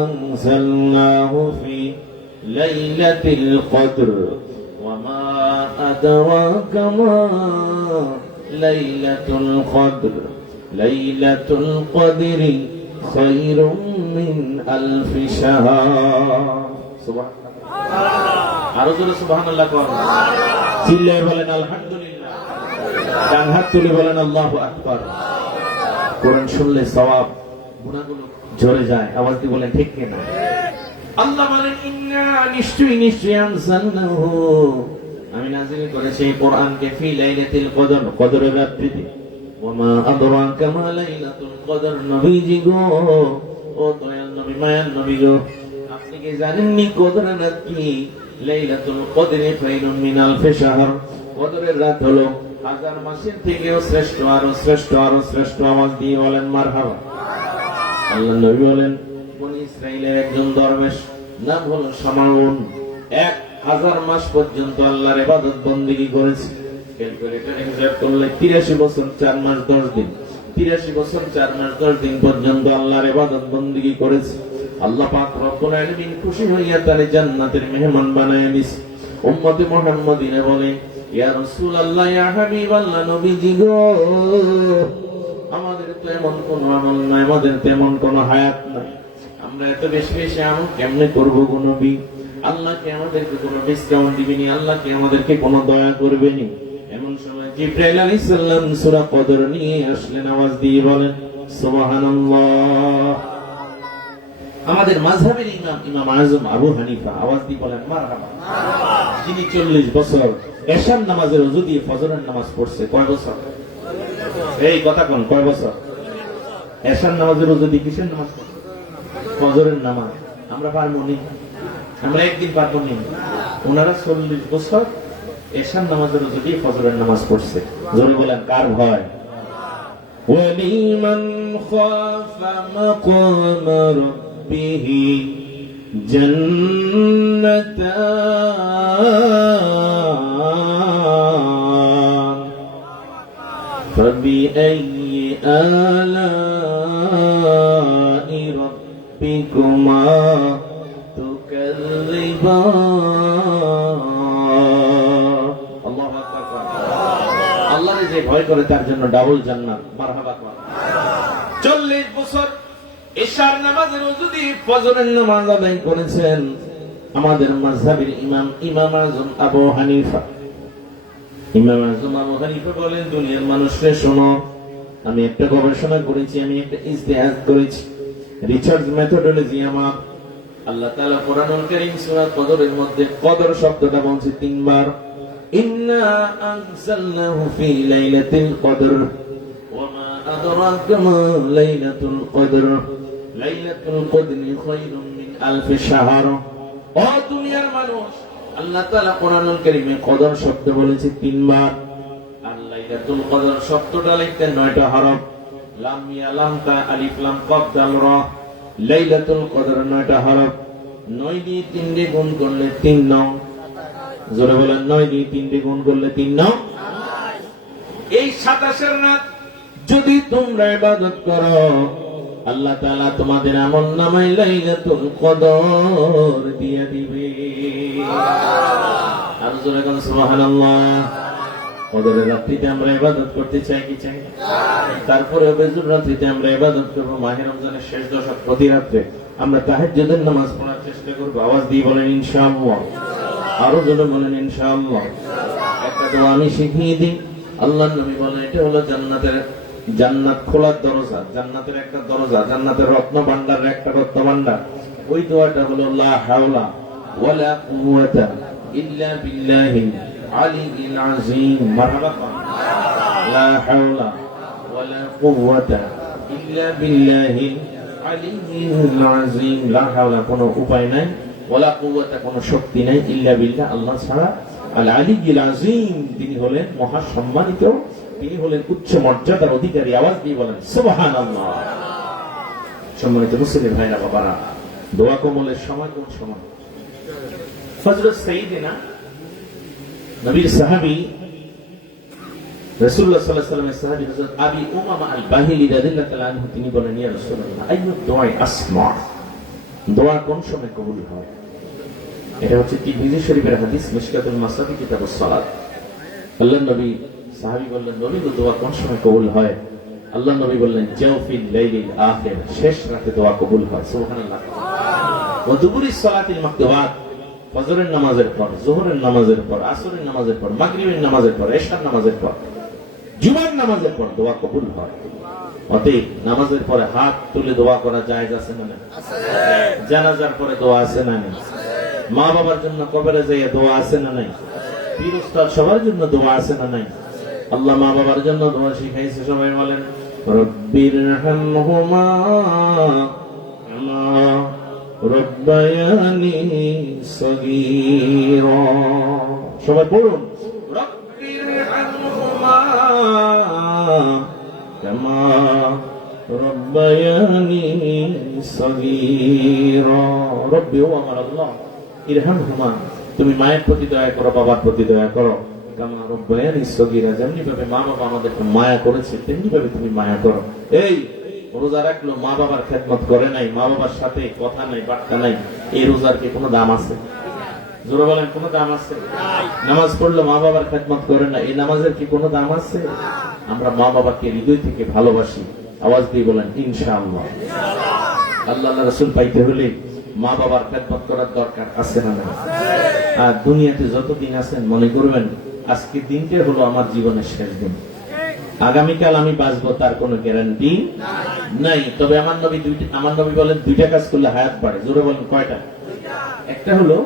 আনজালনাহু ফি লাইলাতিল কদর ওয়া মা আদরাকা মা লাইলাতুল কদর, লাইলাতুল কদরি খায়রুম মিন আলফি শাহর। সুবহানাল্লাহ। আরো জোরে সুবহানাল্লাহ কর। চিল্লায়ে বলেন আলহামদুলিল্লাহ। ডান হাত তুলে বলেন আল্লাহু আকবার। কোরআন শুনলে সওয়াব, গুনাহগুলো ঝরে যায়। আওয়াজ দিয়ে বলেন ঠিক কিনা? আল্লাহ বলেন, ইন্না, নিশ্চয়ই আনজালনাহু, আমি নাযিল করেছি এই কোরআনকে, ফি লাইলাতিল কদর, কদরের রাত্রিতে। ওয়া মা আদরাকা মা লাইলাতুল কদর, নবীজি গো, ও দয়াল নবী, মায়ার নবী গো, আপনি কি জানেননি কদরের রাত কি? লাইলাতুল কদরি খায়রুম মিন আলফি শাহর, কদরের রাত হলো হাজার মাসের থেকেও শ্রেষ্ঠ, আরো শ্রেষ্ঠ, আরো শ্রেষ্ঠ। আওয়াজ দিয়ে বলেন মারহাবা। আল্লাহ নবী বলেন, বনি ইসরাইলের একজন দরবেশ নাম হলো শামাউন, 1000 মাস পর্যন্ত আল্লাহর ইবাদত বন্দেগী করেছে। ক্যালকুলেটর হিসাব করলে 83 বছর 4 মাস 10 দিন, 83 বছর 4 মাস 10 দিন পর্যন্ত আল্লাহর ইবাদত বন্দেগী করেছে। আল্লাহ পাক রব্বুল আলামিন খুশি হইয়া তারে জান্নাতের মেহমান বানায় দিয়েছে। উম্মতে মুহাম্মাদিনে বলে, ইয়া রাসূলুল্লাহ, ইয়া হাবিবাল্লাহ, নবীজি গো, আমাদের তো এমন কোন আমল নাই, আমাদের তেমন কোন হায়াত নাই, আমরা এত বেশি বেশি আমল কেমনে করবো গো নবী? আল্লাহ কি আমাদেরকে কোনো ডিসকাউন্ট দিবেনি? আল্লাহ কি আমাদেরকে কোনো দয়া করবেনি? এমন সময় জিবরাইল আলাইহিস সালাম সূরা কদর নিয়ে আসলেন। আওয়াজ দিয়ে বলেন সুবহানাল্লাহ। আমাদের মাযহাবের ইমাম, ইমাম আযম আবু হানিফা, আওয়াজ দিয়ে বলেন মারহাবা, যিনি 40 বছর এশার নামাজের ওযু দিয়ে ফজরের নামাজ পড়ছে। কয় বছর? এই কথা কোন, কয় বছর? এশার নামাজের ওযু দিয়ে কিসের নামাজ পড়ছে? ফজরের নামাজ। আমরা পারবো নি? আমরা একদিন পারবো নি? ওনারা 40 বছর এশার নামাজের ওযু দিয়ে ফজরের নামাজ পড়ছে। জোরে বলেন কার ভয়? ওয়ালিমান খাফা মাকাম রাব্বিহি জান্নাতান ফাবিআইয়ি আলা'i রাব্বিকুমা আল্লাহরে যে ভয় করে তার জন্য ডাবল জান্নাত। মারহাবা। 40 বছর ইশার নামাজের ওযু দিয়ে ফজরের নামাজ আদায় করেছেন আমাদের মাযহাবের ইমাম, ইমাম আযম আবু হানিফা। ইমাম আযম আবু হানিফা বলেন, দুনিয়ার মানুষরে শোনো, আমি একটা গবেষণা করেছি, আমি একটা ইজতিহাদ করেছি, রিসার্চ মেথডোলজি আমার। আল্লাহ তাআলা কোরআনুল কারীম সূরা কদরের মধ্যে কদর শব্দটা বলছে 3 বার। ইন্না আনজালনাহু ফি লাইলাতিল কদর ওয়া মা আদরাকা মা লাইলাতুল কদর, লাইলাতুল কদরি খায়রুম মিন আলফি শাহর। ও দুনিয়ার মানুষ, আল্লাহ তাআলা কোরআনুল কারীমে কদর শব্দ বলেছে 3 বার। আর লাইলাতুল কদর শব্দটা লিখতে 9টা হরফ, লাম মিয়া লাম তা আলিফ লাম কফ দাল র। লাইলাতুল কদর 9টা হরফ, 9 দিয়ে 3 দিয়ে গুণ করলে 3 9। জোরে বলেন 9 দিয়ে 3 দিয়ে গুণ করলে 3 9। এই 27 রাত যদি তোমরা ইবাদত করো, আল্লাহ তাআলা তোমাদের আমল নামায় লাইলাতুল কদর দিয়ে দিবে। আর জোরে বলেন সুবহানাল্লাহ। কদরের রাত্রিতে আমরা ইবাদত করতে চাই কি চাই? তারপরে বেজুর রাত্রিতে আমরা ইবাদত করব। মাহে রমজানের শেষ দশক প্রতি রাত্রে আমরা তাহাজ্জুদের নামাজ পড়ার চেষ্টা করব। আওয়াজ দিয়ে বলেন ইনশাআল্লাহ। আরো জোরে বলেন ইনশাআল্লাহ। একটা দোয়া আমি শিখিয়ে দিই। আল্লাহর নবী বলেন এটা হলো জান্নাত খোলার দরজা, জান্নাতের একটা দরজা, জান্নাতের রত্ন ভান্ডারের একটা রত্ন ভান্ডার। ওই দোয়াটা হলো লা হাওলা ওয়ালা কুওয়াতা ইল্লা বিল্লাহিল আলিয়্যিল আযীম। মারহাবা। লা হাওলা ওয়ালা কুওয়াতা ইল্লা বিল্লাহিল আলিয়্যিল আযীম। লা হাওলা কোনো উপায় নাই, ওয়ালা কুওয়াতা কোনো শক্তি নাই, ইল্লা বিল্লাহ আল্লাহ ছাড়া। আল আলিয়্যিল আযীম তিনি হলেন মহা সম্মানিত, তিনি হলেন উচ্চ মর্যাদার অধিকারী। আওয়াজ দিয়ে বলেন সুবহানাল্লাহ। সম্মানিত মুসলিম ভাইরা বাবারা, দোয়া কবুলের সময় কোন সময়? হযরত সাইয়েদনা নবীর সাহাবী রাসূলুল্লাহ সাল্লাল্লাহু আলাইহি ওয়াসাল্লামের সাহাবী হযরত আবি উমামা আল বাহিলি রাদিয়াল্লাহু তাআলা আনহু তিনি বলেন ইয়া রাসূলুল্লাহ আইয়ু দুআ আসমা, দোয়া কোন সময় কবুল হয়? এটা হচ্ছে তিরমিজি শরীফের হাদিস, মিশকাতুল মাসাবি কিতাবুস সালাত। আল্লাহর নবী সাহাবী বললেন নবী দোয়া কোন সময় কবুল হয়? আল্লাহর নবী বললেন জাওফিল লাইলিল আখির, শেষ রাতে দোয়া কবুল হয়। সুবহানাল্লাহ। ওয়া দুবুরিস সালাতিল মাকতুবাত, ফজরের নামাজের পর, যোহরের নামাজের পর, আসরের নামাজের পর, মাগরিবের নামাজের পর, ইশার নামাজের পর, জুমার নামাজের পর দোয়া কবুল হয়। অতএব নামাজের পরে হাত তুলে দোয়া করা জায়েজ আছে না? আছে। জানাজার পরে দোয়া আছে না? আছে। মা বাবার জন্য কবরে যাইয়া দোয়া আছে না নাই? পীর উস্তাদ সবার জন্য দোয়া আছে না নাই? আল্লাহ মা বাবার জন্য দোয়া শিখাইছে, সবাই বলেন রব্বিরহামহুমা কামা রব্বায়ানি সগীরা। সবাই পড়ুন রব্বিরহামহুমা কামা রব্বায়ানি সগীরা। রব্বি ও আমার আল্লাহ, ইরহামহুমা তুমি মায়ের প্রতি দয়া করো, বাবার প্রতি দয়া করো, কামা রব্বায়ানি সগীরা যেমনি ভাবে মা বাবা আমাদেরকে মায়া করেছে তেমনি ভাবে তুমি মায়া করো। এই রোজা রাখলো, মা বাবার খেদমত করে নাই, মা বাবার সাথে কথা নাই বার্তা নাই, এই রোজার কি কোনো দাম আছে? জোরে বলেন কোনো দাম আছে? নামাজ পড়লো, মা বাবার খেদমত করে না, এই নামাজের কি কোনো দাম আছে? আমরা মা বাবাকে হৃদয় থেকে ভালোবাসি। আওয়াজ দিয়ে বলেন ইনশাআল্লাহ। আল্লাহ রাসূল পাইতে হলে মা বাবার খেদমত করার দরকার আছে না? আর দুনিয়াতে যতদিন আছেন মনে করবেন আজকের দিনটা হলো আমার জীবনের শেষ দিন, আগামীকাল আমি বাঁচবো তার কোনো গ্যারান্টি নাই। তবে আমার নবী বলেন দুইটা কাজ করলে হায়াত বাড়ে। জোরে বলেন কয়টা? একটা হলো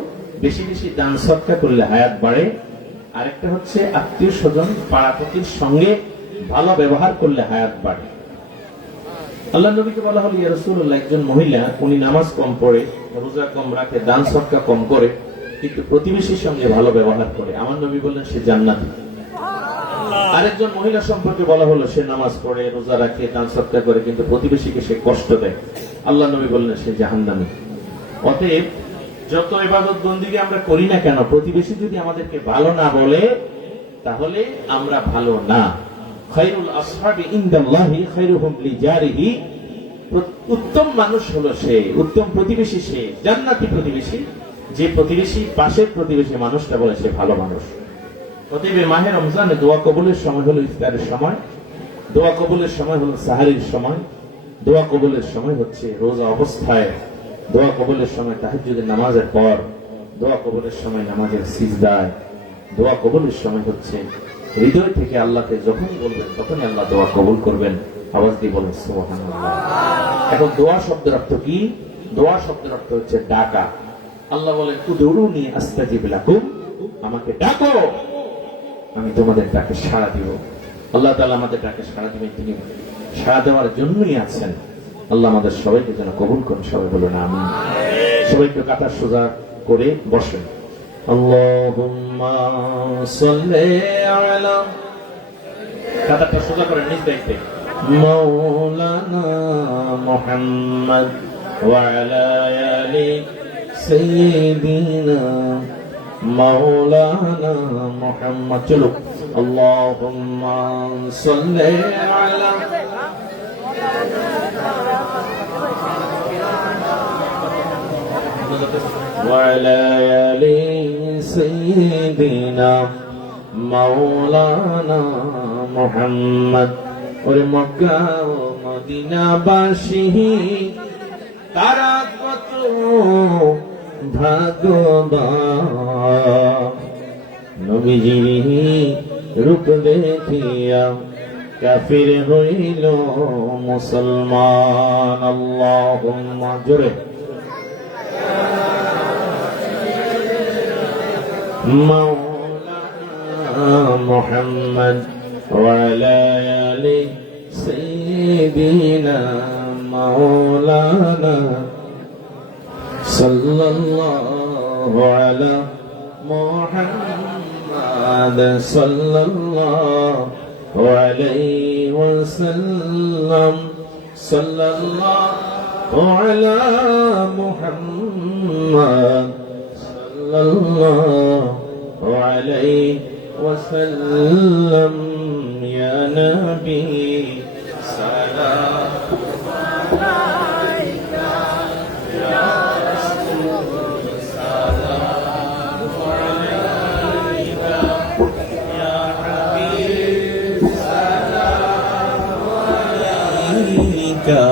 বেশি বেশি দান সদকা করলে হায়াত বাড়ে, আরেকটা হচ্ছে আত্মীয় স্বজন পাড়াপতির সঙ্গে ভালো ব্যবহার করলে হায়াত বাড়ে। আল্লাহ নবীকে বলা হলো ইয়া রাসূলুল্লাহ একজন মহিলা উনি নামাজ কম পড়ে, রোজা কম রাখে, দান সদকা কম করে, কিন্তু প্রতিবেশীর সঙ্গে ভালো ব্যবহার করে, আমার নবী বললেন সে জান্নাতি। আরেকজন মহিলা সম্পর্কে বলা হলো সে নামাজ পড়ে, রোজা রাখে, দান সদকা করে, কিন্তু প্রতিবেশীকে সে কষ্ট দেয়, আল্লাহ নবী বললেন সে জাহান্নামী। অতএব যত ইবাদত বন্দেগী আমরা করি না কেন, প্রতিবেশী যদি আমাদেরকে ভালো না বলে তাহলে আমরা ভালো না। খায়রুল আসহাবি ইনদাল্লাহি খায়রুহুম লিজারিহি, উত্তম মানুষ হলো সে, উত্তম প্রতিবেশী সে, জান্নাতি প্রতিবেশী যে প্রতিবেশী পাশের প্রতিবেশী মানুষটা বলে সে ভালো মানুষ। অতএব মাহে রমজানে দোয়া কবুলের সময় হলো ইফতারের সময়, দোয়া কবুলের সময় হলো সাহারির সময়, দোয়া কবুলের সময় হচ্ছে রোজা অবস্থায়, দোয়া কবুলের সময় তাহাজ্জুদের নামাজের পর, দোয়া কবুলের সময় নামাজের সিজদায়, দোয়া কবুলের সময় হচ্ছে হৃদয় থেকে আল্লাহকে যখন বলবেন তখনই আল্লাহ দোয়া কবুল করবেন। আওয়াজ দিয়ে বলেন সুবহানাল্লাহ। এখন দোয়া শব্দের অর্থ কি? দোয়া শব্দের অর্থ হচ্ছে ডাকা। আল্লাহ বলেন উদউনি আস্তাজিব লাকুম, আমাকে ডাকো আমি তোমাদের ডাকে সাড়া দিব। আল্লাহ তাআলা আমাদের ডাকে সাড়া দিবেন, তিনি সাড়া দেওয়ার জন্যই আছেন। আল্লাহ আমাদের সবাইকে যেন কবুল করেন। সবাই বলুন আমিন। সবাইকে কাতার সোজা করে বসেন। আল্লাহুম্মা সাল্লি আলা, কাতারটা সোজা করে নিজ দায়িত্বে, মাওলানা মুহাম্মদ ওয়া আলা আলি সাইয়্যিদিনা মাওলানা মুহাম্মদ। চলো আল্লাহুম্মা সাল্লি আলা وعلى آل سيدنا مولانا محمد ওরে মক্কা ও মদিনাবাসী তারা কত ভাগ্যবান নবীজির রূপ দেখিয়া কাফির হইল মুসলমান আল্লাহুম্মা জোরে মাওলানা মুহাম্মদ ওয়া আলা আলি সাইয়্যিদিনা মাওলানা সাল্লাল্লাহু আলা মুহাম্মাদ সাল্লাল্লাহু আলাইহি ওয়াসাল্লাম সাল্লাল্লাহু আলা মুহাম্মাদ সাল্লাল্লাহু আলাইহি ওয়াসাল্লাম ইয়া নবী সালাম আলাইকা ইয়া রাসূল সালাম আলাইকা ইয়া হাবিব সালাম আলাইকা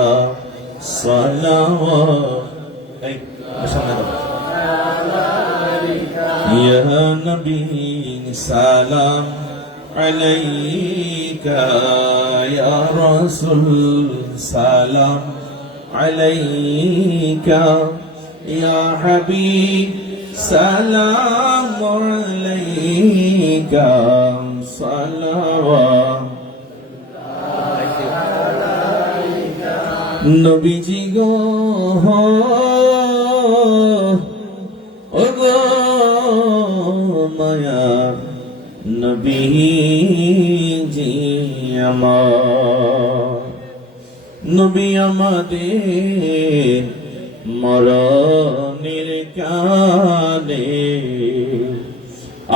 সালাওয়াত এই সালাম يا نبي سلام عليك يا رسول سلام عليك يا حبيب سلام عليك صلوات নবীজি গো ওগো মায়া নবীজি আমার নবী আমাদের মরণের কালে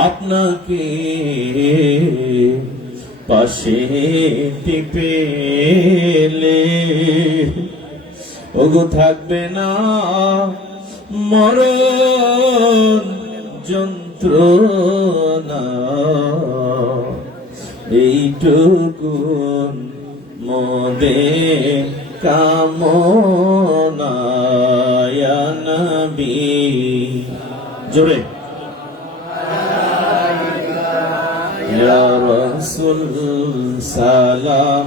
আপনাকে পাশে টিপেলে ওগো থাকবে না মরণ যন্ত্রণা এইটুকুন মোদের কামনা ইয়া নবী জোরে ইয়া রাসূল সালাম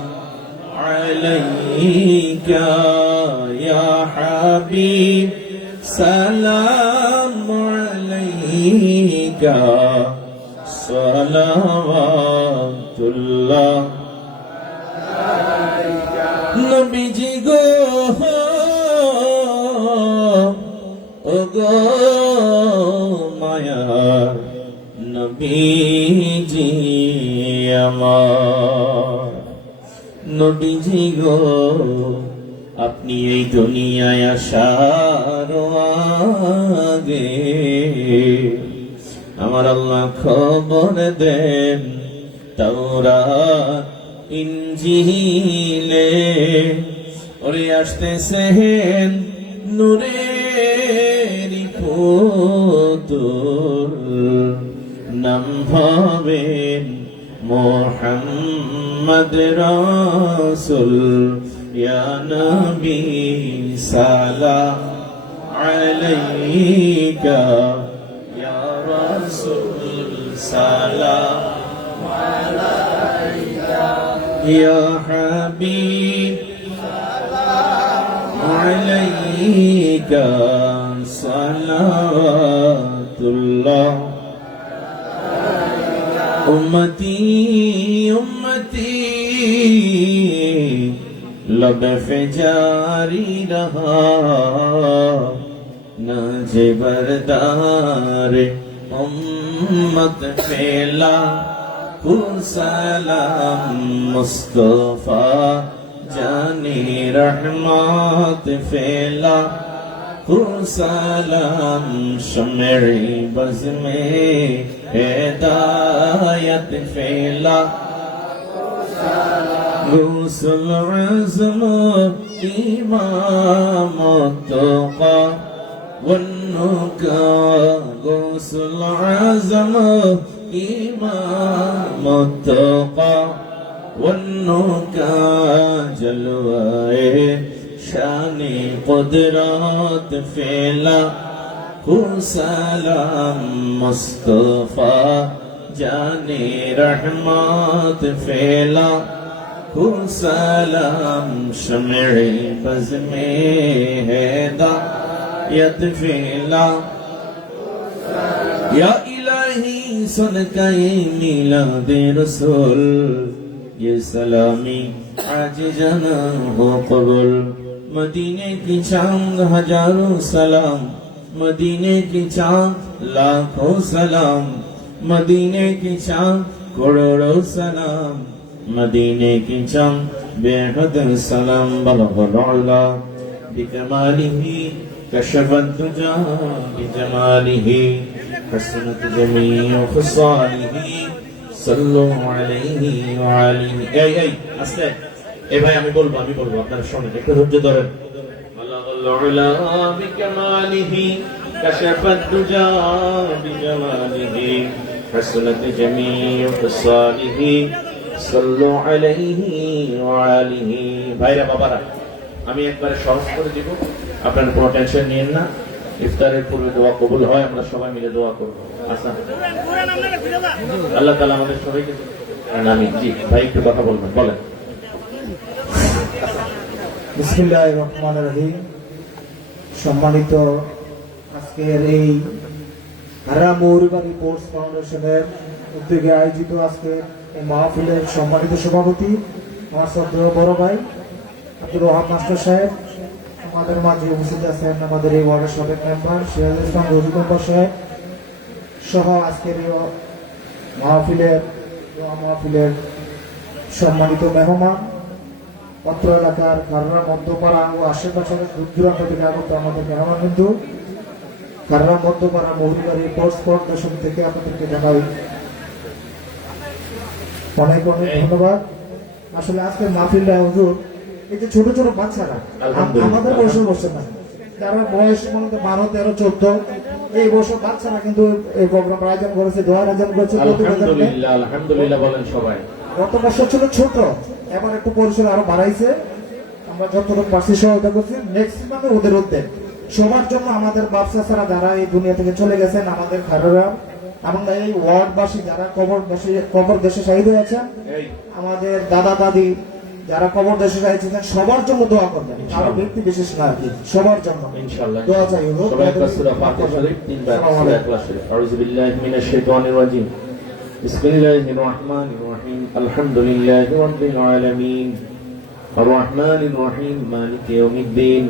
আলাইকা ইয়া হাবিব সালাম আলাইকা সালাওয়াতুল্লাহ নবীজি গো ওগো মায়ার নবীজি আমার নবীজি গো আপনি এই দুনিয়ায় আসার আগে আমার আল্লাহ খবর দেন তাওরাত ইনজিলে ওরে আসতেছেন নূরের পুতুল নাম হবেন মুহাম্মদ রাসূল ইয়া নবী সালাম আলাইকা ইয়া রাসূল সালাম আলাইকা ইয়া হাবিব সালাম আলাইকা সালাওয়াতুল্লাহ উম্মতি উম্মতি लब पे जारी रहा न जबरदार उम्मत फैला सलाम मुस्तफा जाने रहमत फैला सलाम शमरी बज़ में हिदायत फैला غوث العزم إمام التقى غوث العظم إمام التقى والنكا جلوائے شان قدرت فعلا سلام مصطفى جانی رحمت فعلا سلام شمع بز میں ہدایت فعلا یا الہی سن کے میلاد رسول یہ سلامی آج جنا ہو قبول مدینے کی چاند ہزاروں سلام مدینے کی چاند لاکھوں سلام مدینے کی چاند کروڑوں سلام مدینے کی چاند بے حد سلام بلغ العلا بکمالہ کشف الدجا بجمالہ حسنت جمیع خصالہ صلو علیہ وآلہ এই আস্তে এই ভাই আমি বলবো আপনারা শুনুন একটু ধৈর্য ধরেন بلغ العلا بكماله كشف الدجا بجماله حسنت جميع خصاله صلوا عليه وآله ভাইরা বাবারা আমি একবারে সহজ করে দিব আপনারা কোনো টেনশন নিয়েন না ইফতারের পূর্বে দোয়া কবুল হয় আমরা সবাই মিলে দোয়া করব আচ্ছা আল্লাহ তাআলা আমাদের সবাইকে আমিন জি ভাই একটু কথা বলবেন বলেন বিসমিল্লাহির রহমানির রহিম সম্মানিত আজকের এই হারাম মৌরিবাড়ি স্পোর্টস ফাউন্ডেশনের উদ্যোগে আয়োজিত আজকে এই মাহফিলের সম্মানিত সভাপতি আমার শ্রদ্ধেয় বড় ভাই আব্দুল ওয়াহাব মাস্টার সাহেব আমাদের মাঝে উপস্থিত আছেন আমাদের এই ওয়ার্ডের সাবেক মেম্বার সিরাজ ইসলাম রবিকুমার সাহেব সহ আজকের এই মাহফিলের সম্মানিত মেহমান অত্র এলাকার কাররা মধ্যপাড়া ও আশেপাশের দূর দূরান্ত থেকে আগত আমাদের মেহমান বিন্দু কাররা মধ্যপাড়া মৌরিবাড়ি স্পোর্টস ফাউন্ডেশন থেকে আপনাদেরকে জানাই অনেক অনেক ধন্যবাদ। আসলে আজকের মাহফিলটা হুজুর এই যে ছোট ছোট বাচ্চারা আমাদের বয়সের বসে না যারা বয়স মনে 12, 13, 14 এই বছর বাচ্চারা কিন্তু এই প্রোগ্রাম আয়োজন করেছে দোয়ার আয়োজন করেছে আলহামদুলিল্লাহ বলেন সবাই গত বছর ছিল ছোট এবার একটু পরিসর আরো বাড়াইছে আমরা যতটুকু পার্সি সহায়তা করছি ম্যাক্সিমামে ওদের উদ্যোগ সবার জন্য আমাদের বাপসারা যারা এই দুনিয়া থেকে চলে গেছেন আমাদের খাররা এবং এই ওয়ার্ডবাসী যারা কবর দেশে শহীদ হয়েছেন আমাদের দাদা দাদি যারা কবর দেশে শহীদ হয়েছেন সবার জন্য দোয়া করবেন আর ব্যক্তি বিশেষ না আর কি সবার জন্য ইনশাআল্লাহ দোয়া চাই সবাই একটা সূরা ফাতিহা শরীফ তিনবার সূরা ইখলাস শরীফ আউযু বিল্লাহি মিনাশ শাইতানির রাজিম বিসমিল্লাহির রহমানির রহিম আলহামদুলিল্লাহি রাব্বিল আলামিন الرحمن الرحيم مالك يوم الدين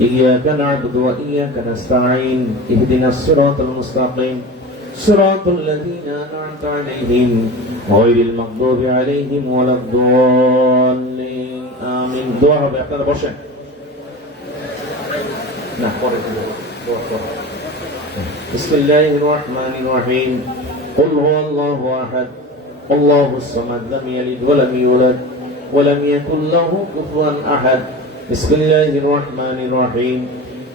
إياك نعبد وإياك نستعين اهدنا الصراط المستقيم صراط الذين أنعمت عليهم غير المغضوب عليهم ولا الضالين آمين দোয়া হবে আপনারা বসেন না পরে দোয়া بسم الله الرحمن الرحيم قل هو الله أحد الله الصمد لم يلد ولم يولد ولم يكن له كفوا أحد بسم الله الرحمن الرحيم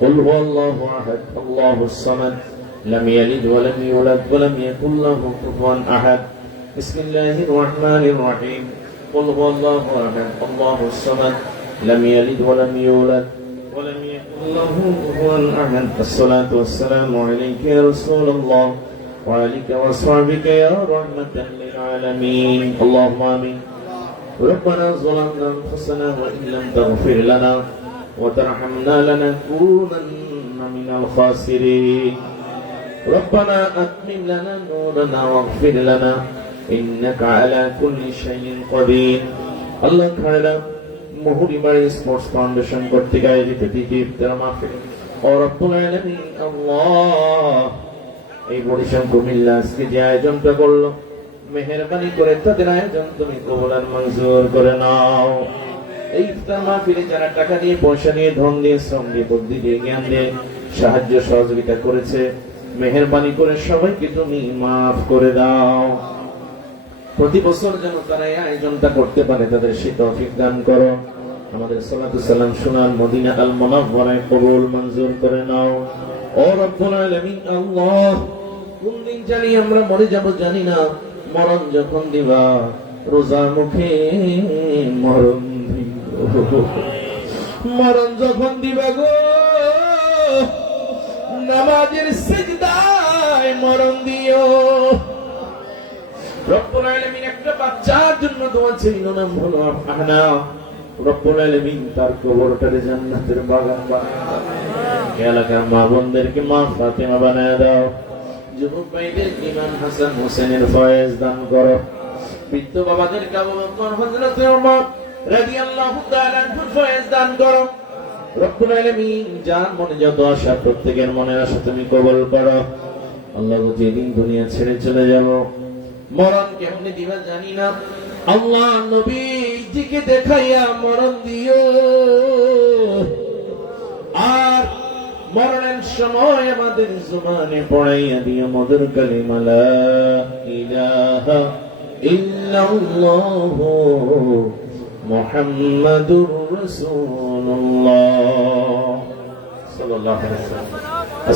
قل هو الله أحد الله الصمد لم يلد ولم يولد ولم يكن له كفوا أحد بسم الله الرحمن الرحيم قل هو الله أحد الله الصمد لم يلد ولم يولد ولم يكن له كفوا أحد الصلاة والسلام عليك يا رسول الله وعليك وأصحابك يا رحمة للعالمين اللهم آمين ربنا ظلمنا أنفسنا وإن لم تغفر لنا وترحمنا لنكونن من الخاسرين ربنا أتمم لنا نورنا واغفر لنا إنك على كل شيء قدير الله تعالى মহুরিবাড়ি স্পোর্টস ফাউন্ডেশন কর্তৃক আয়োজিত দ্বিতীয় ইফতার মাহফিল ও রব্বুল আলামিন আল্লাহ এই বরিশাল কুমিল্লা আজকে যে আয়োজনটা করলো মেহেরবানি করে তাদের আয়োজন তুমি কবুল আর মঞ্জুর করে নাও এই ইফতার মাহফিলে যারা টাকা দিয়ে পয়সা দিয়ে ধন দিয়ে শ্রম দিয়ে বুদ্ধি দিয়ে জ্ঞান দিয়ে সাহায্য সহযোগিতা করেছে মেহেরবানি করে সবাইকে তুমি মাফ করে দাও প্রতি বছর যেন তারা এই আয়োজনটা করতে পারে তাদের সেই তৌফিক দান করো আমাদের সালাতু সালাম সোনার মদিনা আল মুনাওয়ারায় কবুল মঞ্জুর করে নাও ও রব্বুল আলামিন আল্লাহ, কোন দিন জানি আমরা মরে যাব জানি না, মরণ যখন দিবা রোজা মুখে মরণ দিও, মরণ যখন দিবা গো নামাজের সিজদায় মরণ দিও। রব্বুল আলামিন একটা বাচ্চার জন্য দোয়া ছিল, নাম হলো আহনা। রব্বুল আলামিন তার কবরটারে জান্নাতের বাগান বানায় দাও। এলাকার মা বোনদেরকে মা ফাতেমা বানায় দাও। যুবক ভাইদের ইমাম হাসান হোসেনের ফয়েজ দান করো। বৃদ্ধ বাবাদেরকে আবু বকর হযরত ওমর রাদিয়াল্লাহু তাআলা আনহুর ফয়েজ দান করো। রব্বুল আলামিন যার মনে যত আশা, প্রত্যেকের মনের আশা তুমি কবুল করো। আল্লাহ, যেদিন দুনিয়া ছেড়ে চলে যাব, মরণ কেমনে দিবা জানি না, আল্লাহ নবীজিকে দেখাইয়া মরণ দিও। আর মরণের সময় আমাদের জবানে পড়াইয়া দিও মধুর কালিমা লা ইলাহা ইল্লাল্লাহু মুহাম্মাদুর রাসূলুল্লাহ সাল্লাল্লাহু আলাইহি ওয়াসাল্লাম।